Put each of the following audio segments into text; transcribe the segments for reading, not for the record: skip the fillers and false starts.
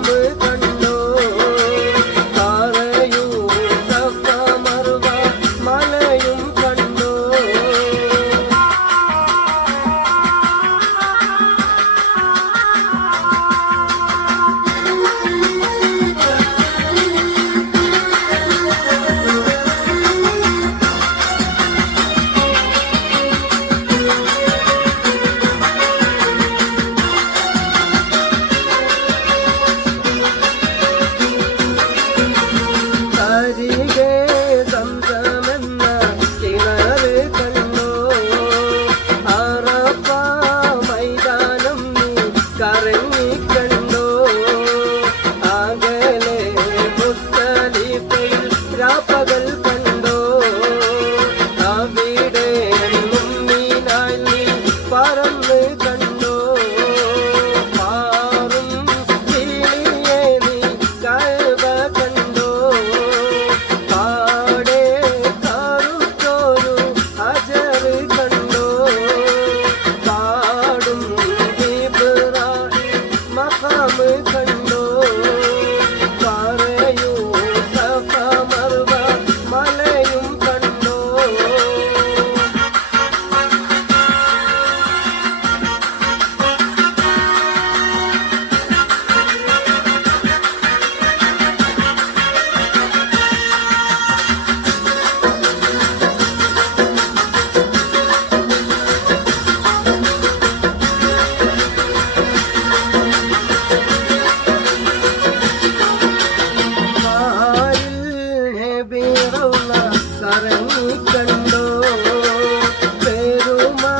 മഖാമ് കണ്ടോ പാറയൂ സഫ മർവ മലയും കണ്ടോ അരികെ സംസമെന്ന കിണറ് കണ്ടോ അറഫ മൈതാനം നീ കറങ്ങിക്കണ്ടോ അകലെ മുസ്തലിഫയിൽ രാപ്പകൽ കണ്ടോ അവിടെ മുമ്പിനായി നീ പറന്ന് കണ്ടോ പാറും കിളിയെ നീ കഅബ കണ്ടോ പാടെ കറുത്തൊരു ഹജർ കണ്ടോ പാടും ഇബ്രാഹിം മഖാമ് കണ്ടോ പറയൂ സഫ മർവ മലയും കണ്ടോ കറങ്ങിക്കണ്ടോ പെരുമാ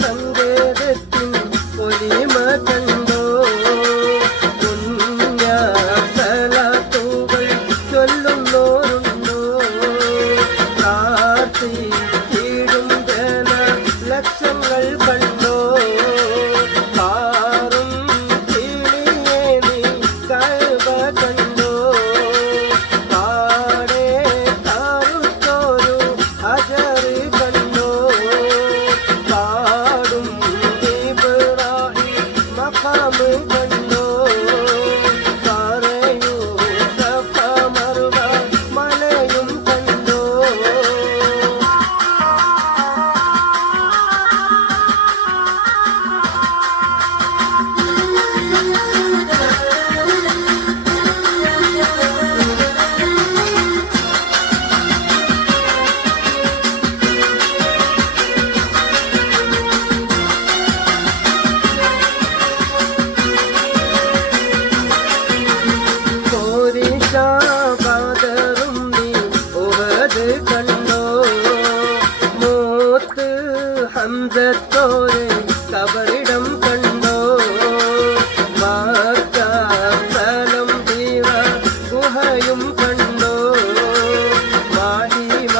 സങ്കേതത്തിൻ പൊലിമ കണ്ടോ പുണ്യസലാത്തുകൾ ചൊല്ലുന്നോരുണ്ടോ പ്രാർത്ഥിച്ചിടും ജന ലക്ഷങ്ങൾ കണ്ടോ പാറും കിളിയെ നീ കഅബ കണ്ടോ പാടെ കറുത്തൊരു ഹജർ കണ്ടോ പാടും ഇബ്രാഹിം മഖാമ് കണ്ടോ പറയൂ സഫ മർവ മലയും കണ്ടോ ബദറും നീ ഉഹദ് കണ്ടോ മൂത്ത് ഹംസത്തോരെ കബറിടം കണ്ടോ മക്ക സ്ഥലം തീവ ഗുഹയും കണ്ടോ മാഹിമ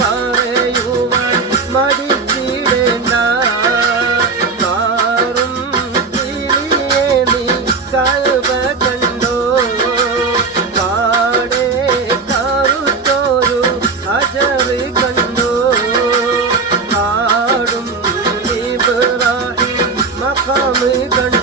പറയുവാൻ മടിച്ചിടേണ്ട പാറും കിളിയെ നീ കഅബ കണ്ടോ പാടെ കറുത്തൊരു ഹജർ കണ്ടോ പാടും ഇബ്രാഹിം മഖാമ് കണ്ടോ